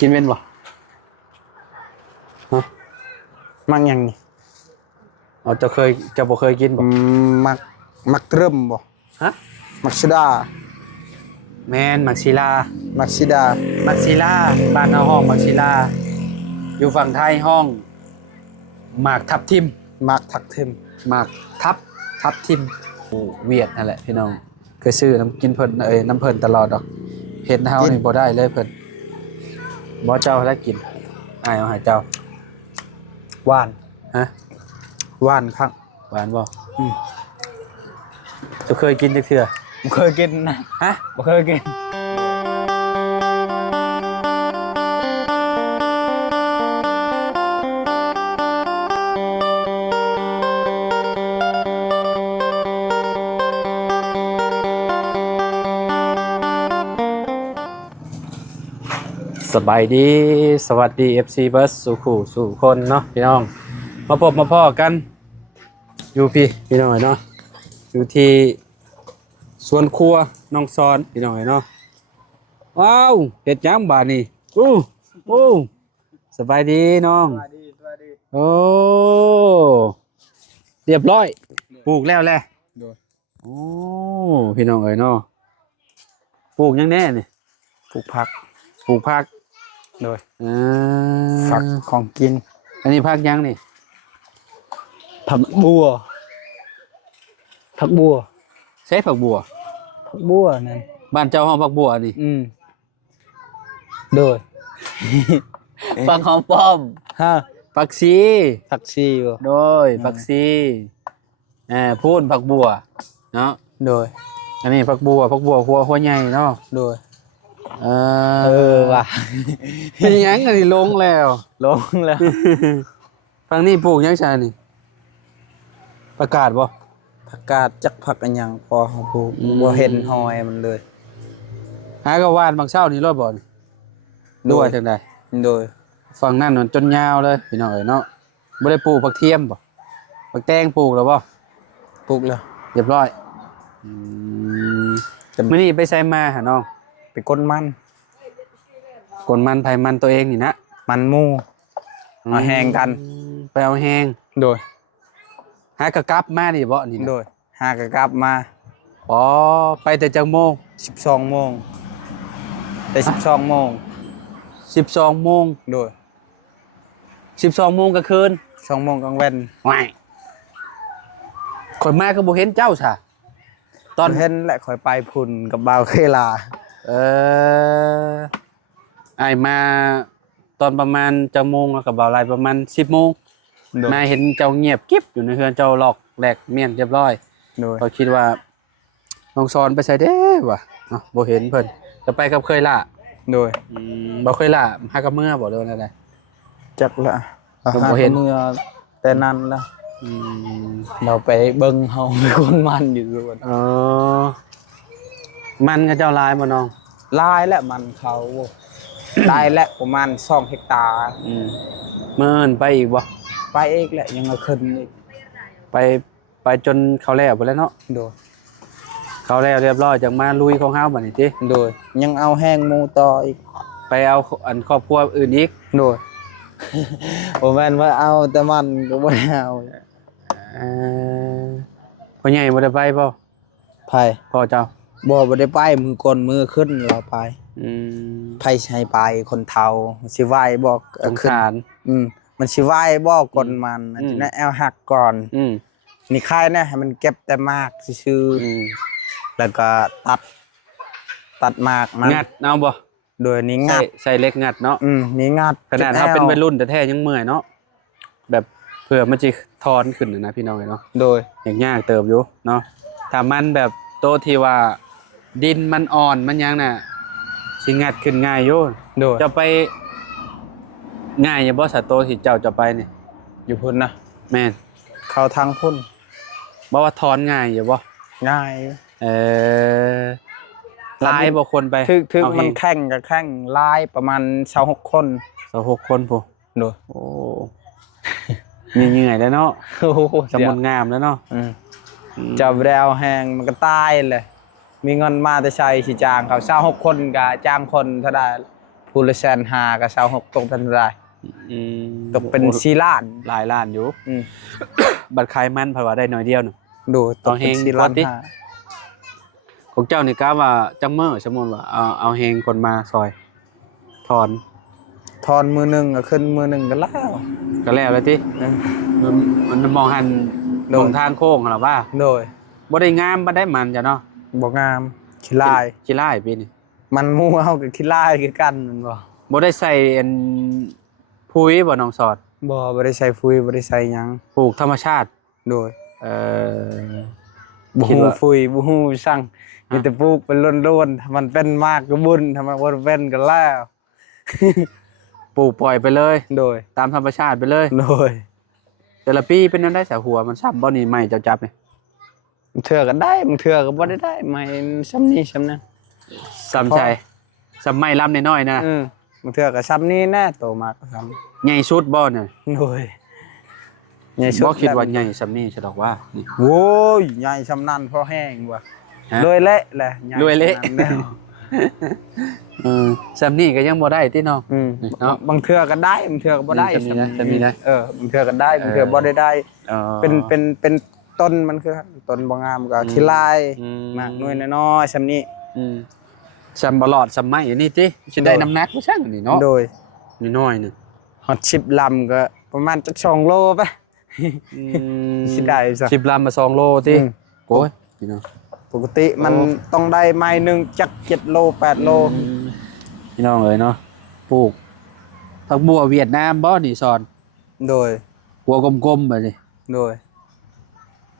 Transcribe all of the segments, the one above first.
กินเป็นบ่ฮะมักยังนี่เอาจะบ่เคยกินบ่มักเริ่มบ่ฮะมักซิดาแมนมักศิลามักซิดามักศิลาบ้านเฮาห้องมักศิลาอยู่ฝั่งไทยห้องหมากทับทิมมักทักทิมหมากทับทิมเวียดนั่นแหละพี่น้องเคยซื้อน้ำกินเพิ่นน้ำเพิ่นตลอดดอกเฮ็ดเฮานี่บ่ได้เลยเพิ่นบ่เจ้าแล้วกินอ้ายเอาให้เจ้าหวานฮะหวานครับหวานบ่จะเคยกินจักเทื่อบ่เคยกินนะฮะบ่เคยกินสบายดีสวัสดี FC เบิร์สสู่คนเนาะพี่น้องมาพบมาพ่อกันอยู่พี่น้องเนาะอยู่ที่สวนครัวน้องซอนพี่น้องเนาะว้าวเฮ็ดหยังบาดนี้อู้สบายดีน้องสวัสดีโอ้เรียบร้อยปลูกแล้วแหละโอ้พี่น้องเนาะปลูกยังแน่นี่ปลูกผักโดยผักของกินอันนี้ผักยังนี่ผักบัวใช้ผักบัวนั่นบ้านเจ้าห้องผักบัวนี่โดย ผักหอมป้อมฮะผักชีบ่โดยผักชีพูนผักบัวเนาะโดยอันนี้ผักบัวหัวใหญ่เนาะโดยว่ะเป็นยังอันนี้ลงแล้ว ฝั่งนี้ปลูกยังไงนี่ประกาศบ่ผักกาดจักผักอันยังพอของปลูกบ่เห็นหอยมันเลยหากระวานบางเช้านี่รอดบ่นี่ด้วยจังได๋โดยฝั่งนั้นมันจนยาวเลยพี่น้องเอ้ยเนาะบ่ได้ปลูกผักเทียมบ่ผักแตงปลูกแล้วบ่ปลูกแล้วเรียบร้อยมื้อนี้ไปไสมาหาน้องไปก้นมันไผมันตัวเองนี่นะมันหมูเอาแห้งกันไปเอาแห้งโดยหากระกับมานี่บ่นี่โดยหากระกับมาอ๋อไปแต่จังโมง12 โมงแต่12 โมงโดย12 โมงกลางคืน2 โมงกลางวันว้ายข่อยมาก็บ่เห็นเจ้าซะตอนเห็นแหละข่อยไปพุ่นกับบ่าวเคลาอ้ายมาตอนประมาณจังโมงแล้วก็บ่าวไล่ประมาณ10 โมงมาเห็นเจ้าเงียบกิ๊บอยู่ในเฮือนเจ้าล็อกแหลกเมียนเรียบร้อยก็คิดว่าน้องซอนไปใส่เด้วะเนาะบ่เห็นเพิ่นจะไปกับเคยล่ะโดยบ่เคยล่ะหากับเมื่อบ่เลยนั่นแหละจักละบ่เห็นเมื่อแต่นั้นละเราไปเบิ่งเฮาไปคนมันอยู่ส่วนมันกับเจ้าลายบ่น้องลายและมันเขาลายและประมาณ2 เฮกตาร์เมื่อนไปอีกบ่ไปอีกแหละยังมาขึ้นอีกไปจนเขาแล้วไปแล้วเนาะโดยเขาแล้วเรียบร้อยจังมาลุยของเฮาบัดนี้ติโดยยังเอาแห้งหมูต่ออีกไปเอาอันครอบครัวอื่นอีกโดยบ่แม่นว่าเอาแต่มันก็บ่ได้เอาพ่อใหญ่บ่ได้ไปบ่ไผพ่อเจ้าบ่ได้ไปมือก่อนมือขึ้นเราไปไผให้ไปคนเฒ่าสิไหว้บอกขึ้นมันสิไหว้บ่ก่อนมันอันนี้แอลหักก่อนนี่คายนะให้มันเก็บแต่มากซื่อแล้วก็ตัดมากมันงัดเอาบ่โดยนี้งัดใส่เล็กงัดเนาะนี่งัดขนาดเฮาเป็นวัยรุ่นแต่แท้ยังเมื่อยเนาะแบบเพื่อมันสิทอนขึ้นนะพี่น้องเนาะโดยยากเติบอยู่เนาะถ้ามันแบบโตที่ว่าดินมันอ่อนมันยังน่ะสิงัดขึ้นง่ายอยู่โดยจะไปง่ายอย่าบ่ซะโตที่เจ้าจะไปนี่อยู่พุ่นนะแม่นเข้าทางพุ่นบ่ว่าถอนง่ายอยู่บ่ง่ายลายบ่คนไปถึกมันแข่งกับแข่งลายประมาณ26 คนพุ่นโดยโอ้มีเหนื่อยแล้วเนาะสมุนงามแล้วเนาะจะแววแห้งมันก็ตายเลยมีเงินมาแต่ใช้สิจ้างเขา26 คนก็จ้างคนเท่าใด ผู้ละ150,000กับ26ตกเป็นไร อืม ตกเป็น4ล้าน หลายล้านอยู่ อืม บัตรขายมันเพราะว่าได้น้อยเดียวน่ะ ดูต เอา ก เฮ เป็น ง 4ล้าน ก่อนดิ ห้า ของเจ้านี่กะว่าจังมื้อสมมุติว่าเอาเฮงคนมาซอยถอน ทอนมือหนึงก็ขึ้นมือหนึงก็แล้ว ก็แล้วติ เออ มันมองหัน โดน ตรงทางโค้งหั่นล่ะว่า โดย บ่ได้งามบ่ได้มันจ้ะเนาะ บ่งามขี้ลาย ขี้ลายปีนี้ มันหมู่เฮากับขี้ลายคือกันแม่นบ่ บ่ได้ใส่อันปุ๋ยบ่น้องสอด บ่ได้ใส่ฟุ้ยบ่ได้ใส่หยัง ปลูกธรรมชาติ โดย เอ่อ บ่ คิด ฮู้ ว่า ฟุ้ยบ่ฮู้สั่งมีแต่ปลูกเป็นล้นๆถ้ามันเป็นมากก็บุญถ้ามันบ่เป็นก็แล้ว ปลูกปล่อยไปเลย โดย ตามธรรมชาติไปเลย โดย แต่ละปีเป็นจังได๋สะหัวมันซ้ำบ่นี่ไม่เจ้าจับนี่ เทื่อก็ได้บางเทื่อก็บ่ได้ไม่ซ้ำนี้ซ้ำนั้น ซ้ำใจซ้ำไม่ลำน้อยๆนะ บางเทื่อก็ซ้ำนี้แน่โตมากก็ซ้ำ ใหญ่สุดบ่เนี่ย โดยใหญ่สุด บ่คิดว่าใหญ่ซ้ำนี่ซะดอกว่านี่ โว้ยใหญ่ซ้ำนั้นพอแห้งว่ะ ฮะ รวยเละแหละใหญ่ รวยเละ ซ้ำนั้นแล้ว ซ้ำนี่ก็ยังบ่ได้ติเนาะ เนาะ บางเทื่อก็ได้บางเทื่อก็บ่ได้ ซ้ำนี่นะซ้ำนี่นะ บางเทื่อก็ได้บางเทื่อบ่ได้ อ๋อ เป็นต้นมันคือต้นบ่งามก็ขี้ลาย อืม มากน้อยน้อยๆซ้ำนี้ ซ้ำบ่หลอดซ้ำไม่นี่ติสิได้น้ำหนักบ่ช่างอันนี่เนาะ โดย น้อยๆนึง ฮอด10ลำก็ประมาณจัก2โลป่ะ สิได้ซะ 10ลำมา2โลติ อืม โอ้ยพี่น้อง ปกติมัน โอ้ ต้องได้ไม้หนึงจัก7โล8โล พี่น้องเอ้ยเนาะปลูกผักบัวเวียดนามบ่นี่สอน โดย หัวกลมๆแบบนี้ โดย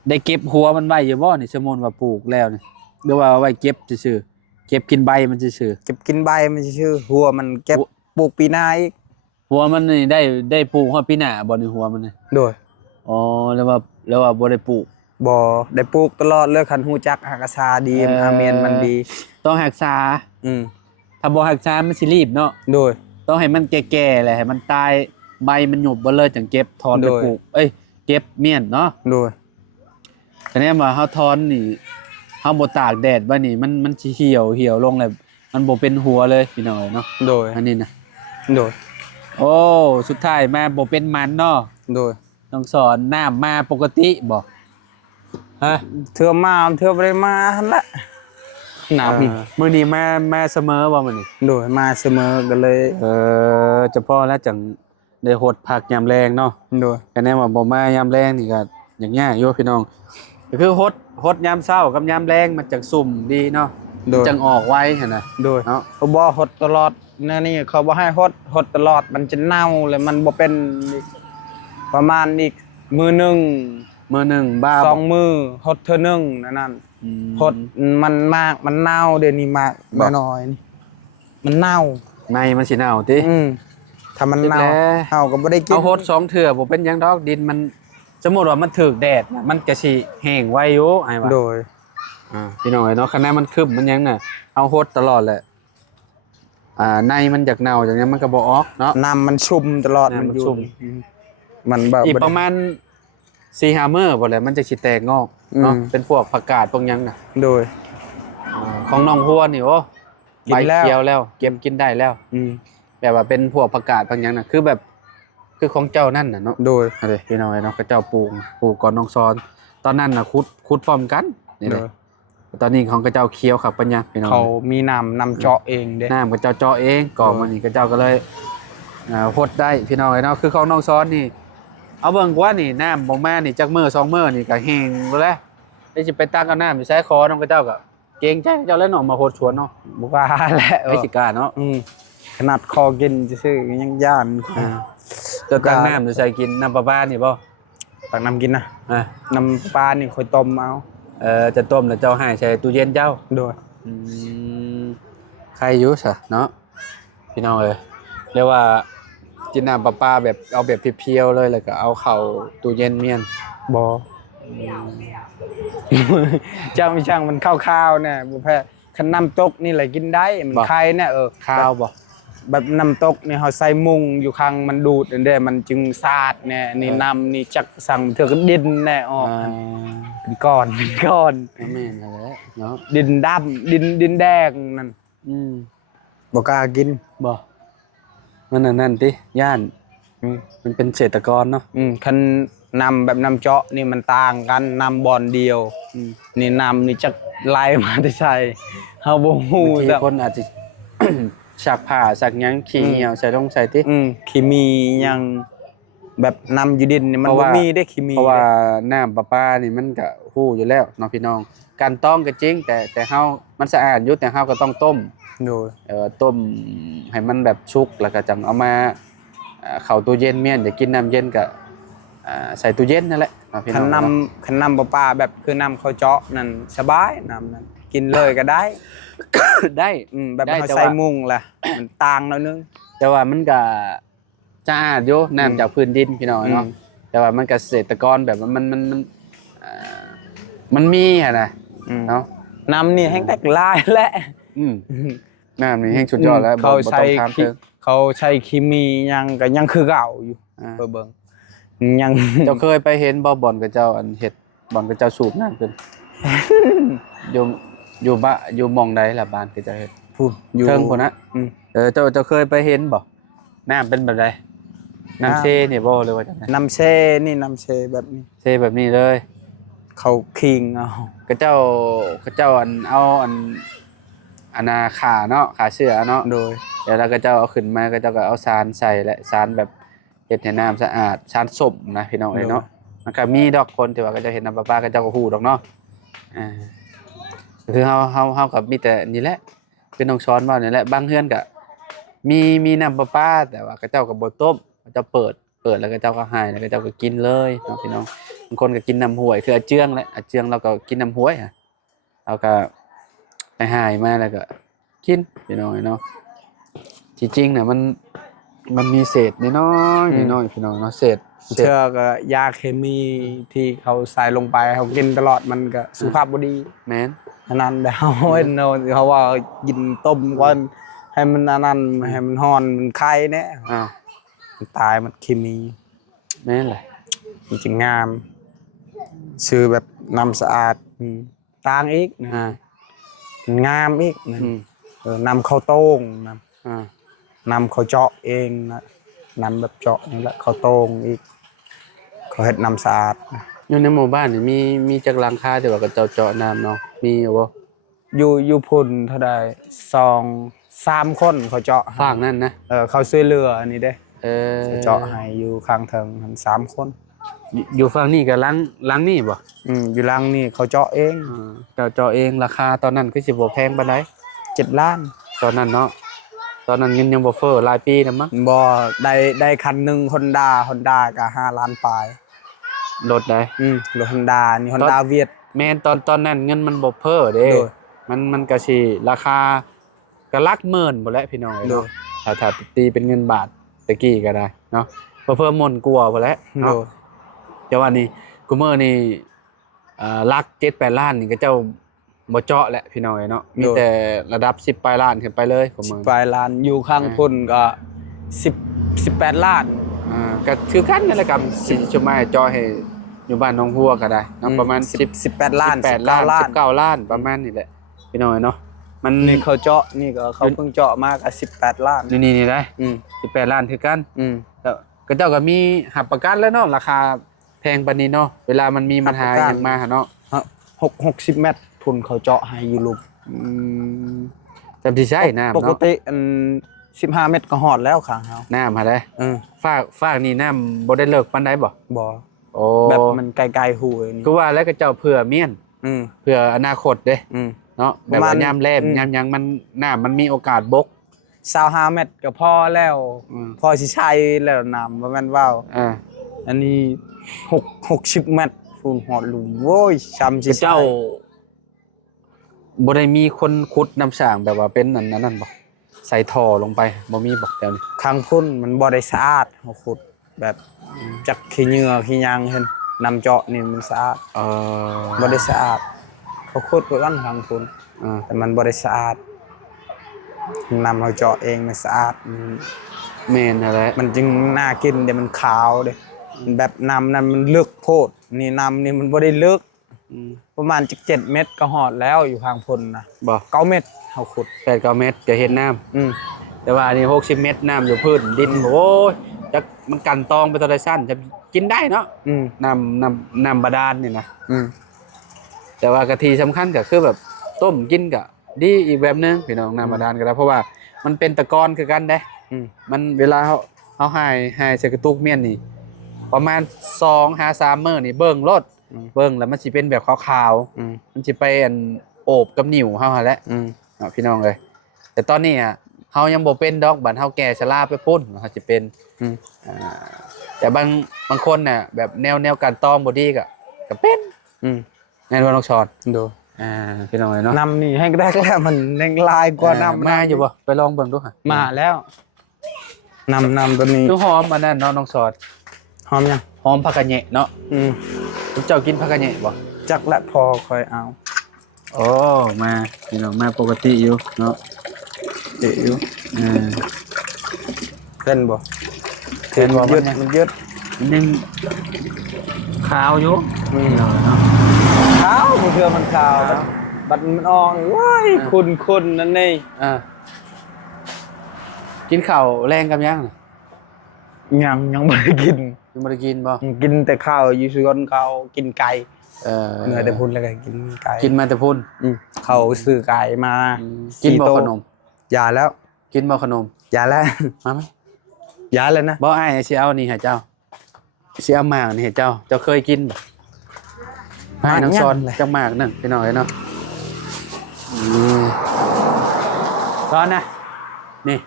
ได้เก็บหัวมันไว้อยู่บ่นี่สมมุติว่าปลูกแล้วนี่หรือว่าเอาไว้เก็บซื่อๆเก็บกินใบมันซื่อ เก็บกินใบมันชื่อหัวมันเก็บปลูกปีหน้าอีก ๆหัวมันนี่ได้ปลูกฮอดปีหน้าบ่นี่หัวมันนี่ โดย อ๋อแล้วว่าบ่ได้ปลูก บ่ได้ปลูกตลอดเลยคันฮู้จักหักษาดีอาเมียนมันดี ต้องรักษา อืม ถ้าบ่รักษามันสิรีบเนาะ โดย ต้องให้มันแก่ๆแหละให้มันตายใบมันหยุบบ่เลยจังเก็บถอนไป โดย ปลูกเอ้ยเก็บเมี่ยนเนาะ โดย แต่เนี่ยว่าเฮาถอนนี่เฮาบ่ตากแดดไว้นี่มันสิเหี่ยวลงแล้วมันบ่เป็นหัวเลยพี่น้อยเนาะ โดย อันนี้นะ โดย โอ้สุดท้ายมาบ่เป็นมันเนาะ โดย ต้องสอนน้ำมาปกติบ่ฮะ เทื่อมาเทื่อบ่ได้มาหั่นละหนาว มื้อนี้มาเสมอบ่มื้อนี้ โดยมาเสมอกันเลย เฉพาะแล้วจังได้หดผักยามแรงเนาะ โดย ก็แน่ว่าบ่มายามแรงนี่ก็อย่างยากอยู่พี่น้องก็คือหดยามเช้ากับยามแรงมันจังสุ่มดีเนาะ โดย จังออกไวหั่นน่ะ โดย เนาะ เขาบ่หดตลอดนี่เขาบ่ให้หดตลอดมันจะเน่าเลยมันบ่เป็นอีกประมาณอีกมือหนึง มื้อหนึงบ้า สองมือหดเท่านึงนั่น อืม หดมันมากมันเน่าเดี๋ยวนี้มาก บ่ น้อยนี่มันเน่า ในมันสิหนาวติ ถ้ามันเน่า แล้ว เฮาก็บ่ได้กิน เอาหด2เทื่อบ่เป็นหยังดอกดินมันสมมุติว่ามันถึกแดดน่ะมันก็สิแห้งไวอยู่ไอ้ว่า โดย พี่น้องเอ้ยเนาะคะแนนมันคึมมันหยังน่ะเอาหดตลอดแหละในมันจากเน่าจากนั้นมันก็บ่ออกเนาะ น้ำมันชุ่มตลอด น้ำมัน มันอยู่ ชุ่ม มันแบบ อีกประมาณ4-5มื้อบ่แหละมันจะสิแตกงอกเนาะ อืม เป็นพวกผักกาดพวกหยังน่ะ โดย ของน้องฮัวนี่โอ้ กิ ใบ นแล้ว เขียวแล้วเก็บกินได้แล้ว แบบว่าเป็นพวกผักกาดพวกหยังน่ะคือแบบคือของเจ้านั่นน่ะเนาะ โดย เอาเด้พี่น้องเอ้ยเนาะก็เจ้าปลูกก่อนน้องซ้อน ตอนนั้นน่ะขุดพร้อมกันนี่แห โด ละ ย ตอนนี้ของกระเจ้าเคี้ยวครับปัญญาพี่น้อง เขามีน้ำเจาะเองเด้ น้ำกระเจ้าเจาะเองก่อนมันนี่กระเจ้าก็เลยหดได้พี่น้องเนาะคือของน้องซ้อนนี่เอาเบิ่งว่านี่น้ำบ่มานี่จักมื้อ2มื้อนี่ก็แห้งบ่แล้วได้สิไปตักเอาน้ำอยู่ใช้คอน้องกระเจ้าก็เกรงใจเจ้าแล้วน้องมาโหดชวนเนาะ บ่ว่าแหละ ไอ้สิกล้าเนาะ ขนาดคอกินซื่อๆยังย่าน เจ้าตักน้ำอยู่ใส่กินน้ำประปานี่บ่ ตักน้ำกินนะ อ่ะ น้ำปลานี่ค่อยต้มเอา จะต้มแล้วเจ้าให้ใส่ตู้เย็นเจ้า โดย ใครอยู่ซะเนาะพี่น้องเอ้ยเรียกว่ากินน้ำประปาแบบเอาแบบเพียวๆเลยแล้วก็เอาเข้าตู้เย็นเมียน บ่ เจ้าไม่ช่างมันข้าวๆเนี่ยบ่แพ้คันน้ำตกนี่แหละกินได้มันไข่เนี่ยข้าวบ่ แบบน้ำตกนี่เขาใส่มุงอยู่ข้างมันดูดเด้มันจึงสาดเนี่ยนี่น้ำนี่จักสั่งเถื่อก็ดินแน่ออกเป็นก้อนเป็นก้อน แม่นแล้วเนาะ ดินดำดินแดงนั่นบ่กล้ากิน บ่ มันอันนั่นติย่านมันเป็นเกษตรกรเนาะ คันนำแบบนำเจาะนี่มันต่างกันนำบอลเดียวนี่นำนี่จะไล่มาแต่ใช่เฮาบ่ฮู้ บางที แต่ คนอาจจะ สักผ้าสักหยังขี้เหี่ยวใส่ลงใส่ติ เคมียังแบบนำอยู่ดินนี่มัน เพราะ บ่ ว่า มีได้เคมี เพราะว่าน้ำประปานี่มันก็ฮู้อยู่แล้วเนาะพี่น้องการต้องก็จริงแต่เฮามันสะอาดอยู่แต่เฮาก็ต้องต้ม โดย ต้มให้มันแบบชุกแล้วก็จังเอามาเข้าตู้เย็นเมียนจะกินน้ำเย็นก็ใส่ตู้เย็นนั่นแหละเนาะพี่น้ คั อนง นำปลาแบบคือนำเขาเจาะนั่นสบายนำนั้นกินเลยก็ได้ ได้ แบบ ได้ เขา แต่ ใส่ ว่า มุงล่ะมันต่างแล้วนึง แต่ว่ามันก็สะอาดอยู่น้ำจากพื้นดินพี่น้องเนาะแต่ว่ามันเกษตรกรแบบมันมีอะนะเนาะ นำนี่แห้งแตกลายแหละ น้ำนี่แห้งสุดยอดแล้ว เขา บ่ ใช้ ต้องถามถึง เขาใช้เคมียังก็ยังคือเก่าอยู่ เบิ่งยัง เจ้าเคยไปเห็นบ่อนกับเจ้าอันเฮ็ดบ่อนกับเจ้าสูบน้ำขึ้น อยู่บ้านอยู่หม่องใดล่ะบ้านกับเจ้าเฮ็ด พูดอยู่ เทิงพุ่นนะเจ้าเคยไปเห็นบ่น้ำเป็นแบบใดน้ำเซนี่บ่หรือว่าจังได๋ นำเชนี่นำเชแบบนี้ เซแบบนี้เลย เขาคิงเอา กระเจ้าอันเอาอันนาขาเนาะขาเสื้อเนาะ โดย เดี๋ยวเราก็เจ้าเอาขึ้นมาก็เจ้าก็เอาสารใส่และสารแบบเฮ็ดให้น้ำสะอาดสารส้มนะพี่น้องเอ้ยเนาะมันก็มีดอกคนที่ว่าก็จะเห็นน้ำประปาก็เจ้าก็ฮู้ดอกเนาะคือเฮากับมีแต่นี่แหละเป็นน้องช้อนว่านี่แหละบางเฮือนก็มีน้ำประปาแต่ว่าก็เจ้าก็บ่ต้มเจ้าเปิดแล้วก็เจ้าก็ให้แล้วก็เจ้าก็กินเลยเนาะพี่น้องบางคนก็กินน้ำห้วยคืออาเจืองแหละอาเจืองเราก็กินน้ำห้วยเราก็ไปหายมาแล้วก็กินพี่น้องเนาะจริงๆน่ะมันมีเศษน้อยๆน้อยๆพี่น้องเนาะเศษ เชื่อก็ยาเคมีที่เขาใส่ลงไปเขากินตลอดมันก็สุขภาพบ่ดี แม่น อันนั้นเดี๋ยวเห็นเขาว่ากินต้มก่อนให้มันอันนั้นให้มันฮ้อนมันไข่แน่ อ้าว มันตายมันเคมี แม่นแหละ มันจึงงามชื่อแบบน้ำสะอาดต่างอีกนะงามอีกนะนำข้าวต้งนำข้าวเจาะเองนะนำแบบเจาะนี่แหละข้าวต้งอีกเขาเฮ็ดน้ำสะอาด อยู่ในหมู่บ้านนี่มีจักหลังคาที่ว่าก็เจ้าเจาะน้ำเนาะมีอยู่บ่ อยู่พุ่นเท่าใด2-3 คนเขาเจาะให้ ฝากนั่นนะ เขาช่วยเหลืออันนี้เด้ เขา เจาะให้อยู่ข้างเทิงหัน3 คน อยู่ฝั่งนี้กับหลังนี่บ่ อยู่หลังนี่เขาเจาะเอง เจ้าเจาะเองราคาตอนนั้นคือสิบ่แพงปานใด 7 ล้าน ตอนนั้นเนาะตอนนั้นเงินยังบ่เฟ้อหลายปีนำมั้ง บ่ได้คันหนึง Honda ก็5 ล้านปลาย รถใด รถ Honda นี่ Honda เวียด แม่นตอนนั้นเงินมันบ่เพ้อเด้ โดย มันก็สิราคาก็หลักหมื่นบ่แหละพี่น้อง โด เนาะ ย ถ้าตีเป็นเงินบาทตะกี้ก็ได้เนาะเพิ่มหม่นกลัวบ่แหละ โด เนาะ ย แต่ว่านี่กูมื้อนี่หลัก 7-8 ล้านนี่ก็เจ้าบ่เจาะแหละพี่น้องเนาะมีแต่ระดับ10ปลายล้านขึ้นไปเลยกูมื้อ ปลายล้านอยู่ข้างพุ่นก็18 ล้าน ก็คือกันนั่นแหละครับสิชั่วโมงเจาะให้อยู่บ้านหนองหัวก็ได้เนาะประมาณ10 18 ล้าน 18 ล้าน 19 ล้าน 19 ล้านประมาณนี้แหละพี่น้องเนาะมัน นี่เขาเจาะนี่ก็เขาเพิ่งเจาะมาก็18 ล้าน นี่ได้18 ล้านคือกันแล้วก็เจ้าก็มีหับประกันแล้วเนาะราคาแพงปานนี้เนาะเวลามันมีปัญหาหยังมาหาเนาะ 60 เมตรพุ่นเขาเจาะให้อยู่ลุม จำที่ใช่น้ำ ปก เนาะ ติ15 เมตรก็ฮอดแล้วข้างเฮา น้ำหาได้ฝากนี่น้ำบ่ได้เลิกปานใดบ่ บ่ โอ้ แบบมันไกลๆหูนี่ ก็ว่าแล้วก็เจ้าเผื่อเมียน เผื่ออนาคตเด้ เนาะแบบว่ายามแลมยามหยังมันน้ำมันมีโอกาสบก 25 เมตรก็พอแล้วพอสิใช้แล้วน้ำบ่แม่นว้าวอันนี้60 เมตรพุ่นฮอดลุมโว้ยช้ำสิ เจ้าบ่ได้มีคนขุดน้ำสร้างแบบว่าเป็นนั่นบ่ใส่ท่อลงไปบ่มีบ่แถวนี้ ข้างพุ่นมันบ่ได้สะอาดเฮาขุดแบบจักขี้เหงื่อขี้หยังเห็นน้ำเจาะนี่มันสะอาดบ่ได้สะอาดเขาขุดไว้กันข้างพุ่นแต่มันบ่ได้สะอาดน้ำเฮาเจาะเองมันสะอาด แม่นอะไร มันจึงน่ากินเดี๋ยวมันขาวเด้แบบน้ำนั้นมันลึกโพดนี่น้ำนี่มันบ่ได้ลึกประมาณ7 เมตรก็ฮอดแล้วอยู่ข้างพุ่นนะ บ่ 9 เมตรเฮาขุด 8-9 เมตรก็เห็นน้ำ แต่ว่านี่60 เมตรน้ำอยู่พื้นดินโอ้ยจักมันกันตองไปเท่าใดสั้นจะกินได้เนาะน้ำบาดาลนี่นะแต่ว่ากะทิสำคัญก็คือแบบต้มกินก็ดีอีกแบบนึงพี่น้องน้ำบาดาลก็ได้เพราะว่ามันเป็นตะกอนคือกันเด้มันเวลาเขาหายใส่กระตุกเมียนนี่ประมาณ2-3 มื้อนี่เบิ่งรถเบิ่งแล้วมันสิเป็นแบบขาวๆมันสิไปอันโอบกับนิ่วเฮาหั่นแหละพี่น้องเอ้ยแต่ตอนนี้อ่ะเฮายังบ่เป็นดอกบัดเฮาแก่ชราไปพุ่นเฮาสิเป็นแต่บางคนน่ะแบบแนวการตอมบ่ดีก็เป็นแม่นบ่น้องชอนดูพี่น้องเอ้ยเนาะน้ำนี่ให้แรกแล้วมันแรงลายกว่าน้ำมาอยู่บ่ไปลองเบิ่งดูค่ะมาแล้วน้ำตัวนี้ดูหอมอันนั้นเนาะน้องชอนหอมยังหอมผักกะแหน่เนาะเจ้ากินผักกะแหน่บ่จักละพอค่อยเอาโอ้มาพี่น้องมาปกติอยู่เนาะอยู่เล่นบ่มันยืดยังขาวอยู่เนาะขาวเพื่อมันขาวบัดมันออกว้ายคุณนั่นนี่กินข้าวแรงกับยังยังไม่ได้กินยังไม่ได้กินบ่กินแต่ข้าวอยู่ส่วนเขากินไก่เนื้อแต่พุ่นแล้วก็กินไก่กินมาแต่พุ่นเขาซื้อไก่มากินบ่ขนมยาแล้วกินบ่ขนมยาแล้วมาไหมยาเลยนะบ่อ้ายสิเอานี่ให้เจ้าสิเอาหมากนี่ให้เจ้าเคยกินบ่ให้น้องซอนจังหมากนึงพี่น้อยเนาะร้อนนะนี่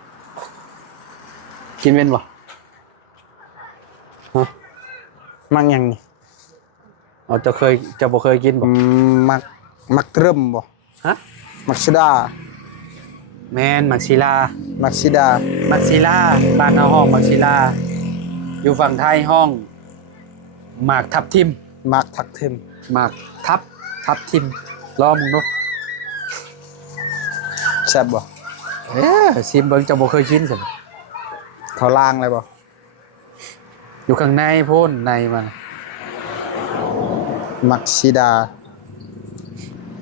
กินเป็นบ่มักยังนี่เจ้าบ่เคยกินบ่มักเริ่มบ่ฮะมักซิดาแมนมักศิลามักซิดามักศิลาบ้านเฮาห้องมักศิลาอยู่ฝั่งไทยห้องหมากทับทิมหมากทับทิมหมากทับทิมรอมึงดูแซ่บบ่ซิมเบิ่งเจ้าบ่เคยกินซั่นเขาล้างเลยบ่อยู่ข้างในโพ่นในมันมักซิดา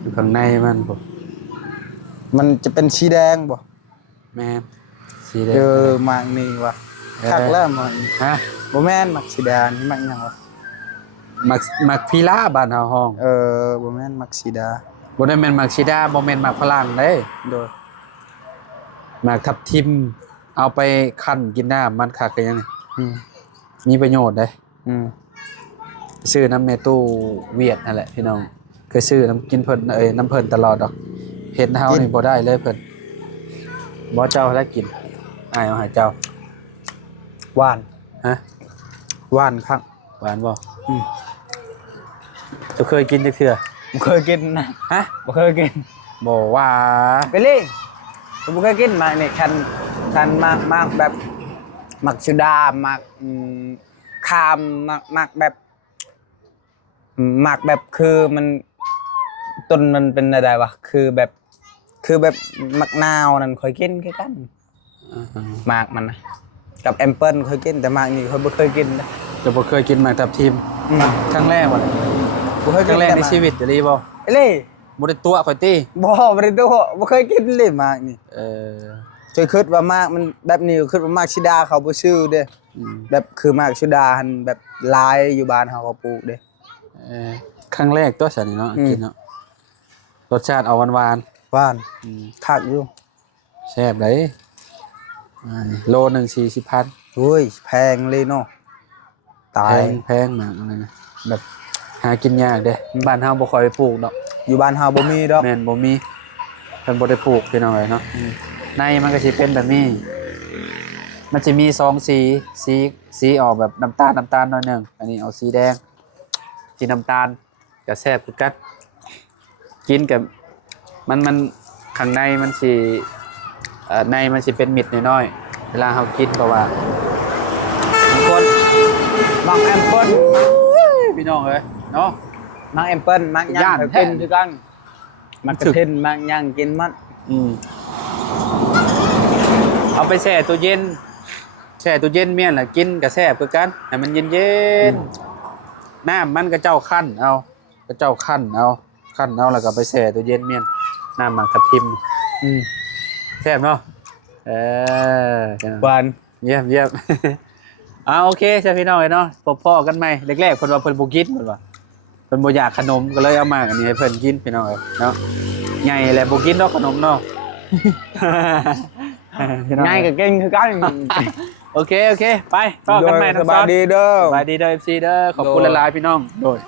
อยู่ข้างในมันบ่มันจะเป็นสีแดงบ่แม่นสีแดงมากนี่วะคักแล้วมันบ่แม่นมักสีแดงนี่มักหยังวะมักพีลาบ้านเฮาห้องบ่แม่นมักสีดาบ่ได้แม่นมักสีดาบ่แม่นมักฝรั่งเด้โดยมักทับทิมเอาไปคั่นกินน้ำมันคักก็ยังมีประโยชน์เด้ซื้อน้ำเมตู้เวียดนั่นแหละพี่น้องเคยซื้อน้ำกินเพิ่นน้ำเพิ่นตลอดดอกเห็นเฮานี่บ่ได้เลยเพิ่นบ่เจ้าแล้วกินอ้ายเอาให้เจ้าหวานหวานครับหวานบ่จะเคยกินจักเทื่อบ่เคยกินนะบ่เคยกินบ่ว่าไปเลยบ่เคยกินมานี่คันมากแบบมักสุดามักคามมักแบบคือมันต้นมันเป็นอะไรวะคือแบบมักนาวนั่นค่อยกินคือกันมากมันนะกับแอมเปิลเคยกินแต่มากนี่บ่เคยกินนะจะบ่เคยกินมาทับทิมครั้งแรกบ่บ่เคยครั้งแรกในชีวิตจะรีบ่เล่บ่ได้ตัวข่อยติบ่ได้ตัวบ่เคยกินเลยมากนี่เคยคิดว่ามากมันแบบนี้คิดว่ามากชิดาเขาบ่ชื่อเด้แบบคือมากชิดาหันแบบลายอยู่บ้านเฮาก็ปลูกเด้ครั้งแรกตัวฉันนี่เนาะกินเนาะรสชาติเอาหวานคักอยู่แซ่บเลยโลนึง40,000โอ้ยแพงเลยเนาะตายแพงมากเลยนะแบบหากินยากเด้บ้านเฮาบ่ค่อยไปปลูกดอกอยู่บ้านเฮาบ่มีดอกแม่นบ่มีเพิ่นบ่ได้ปลูกพี่น้องเอ้ยเนาะในมันก็สิเป็นแบบนี้มันจะมี2สีออกแบบน้ำตาลหน่อยนึงอันนี้เอาสีแดงสีน้ำตาลก็แซ่บคือกันกินกับมันข้างในมันสิในมันสิเป็นมิดน้อยๆเวลาเฮากินเพราะว่าบางคนมักแอมเปิ้ลพี่น้องเอ้ยเนาะมักแอมเปิ้ลมักย่างกินคือกันมักกระเทียมมักย่างกินมันเอาไปแช่ตู้เย็นเมี่ยนล่ะกินก็แซ่บคือกันให้มันเย็นๆน้ำมันก็เจ้าคั่นเอาแล้วก็ไปแช่ตู้เย็นเมี่ยนน้ำหมักทับทิมแซ่บเนาะ เออ หวาน เยี่ยมเยี่ยม โอเคใช่พี่น้องเนาะพบพ่อกันไหมแรกๆเพิ่นว่าเพิ่นบ่กินเพิ่นว่าเพิ่นบ่อยากขนมก็เลยเอามาอันนี้ให้เพิ่นกินพี่น้องเนาะใหญ่แหละบ่กินดอกขนมเนาะ ง่ายกับเก่งคือกัน โอเคไปต่อกันใหม่ สบายดีเด้อ สบายดีเด้อ FC เด้อขอบคุณหลายๆพี่น้องโดย